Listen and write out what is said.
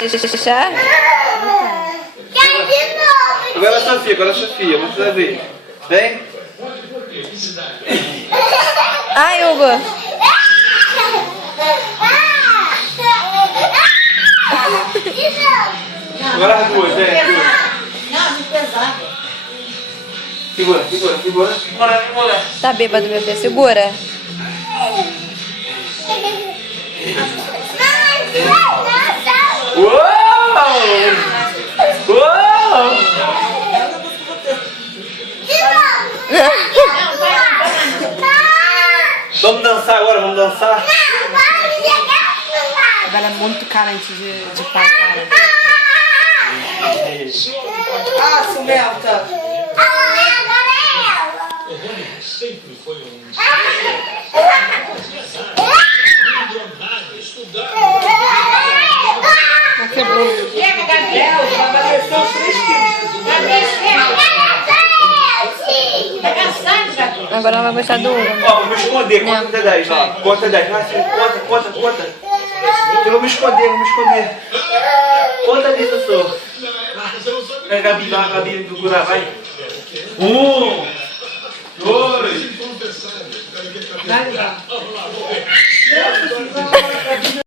Deixar? Agora a Sofia, você vai ver. Vem. Ai, Hugo. Agora as duas, vem. Não, muito pesado. Segura. Bora. Tá bêbado, meu Deus. Segura. Uou! Vamos dançar agora, vamos dançar. Ela é muito carente de pai, cara. Ah, Sumelta. O Rony sempre foi um Chega, Gabriel, vai descer os 3 quilos. Tá cansado, Gabriel? Agora ela vai gostar do Hugo. Ó, vamos esconder, conta até 10, vai. Conta 10, vai assim, conta. Eu vou me esconder. Conta ali, Sussu. A Gabi procurar, vai. 1, 2. Vai,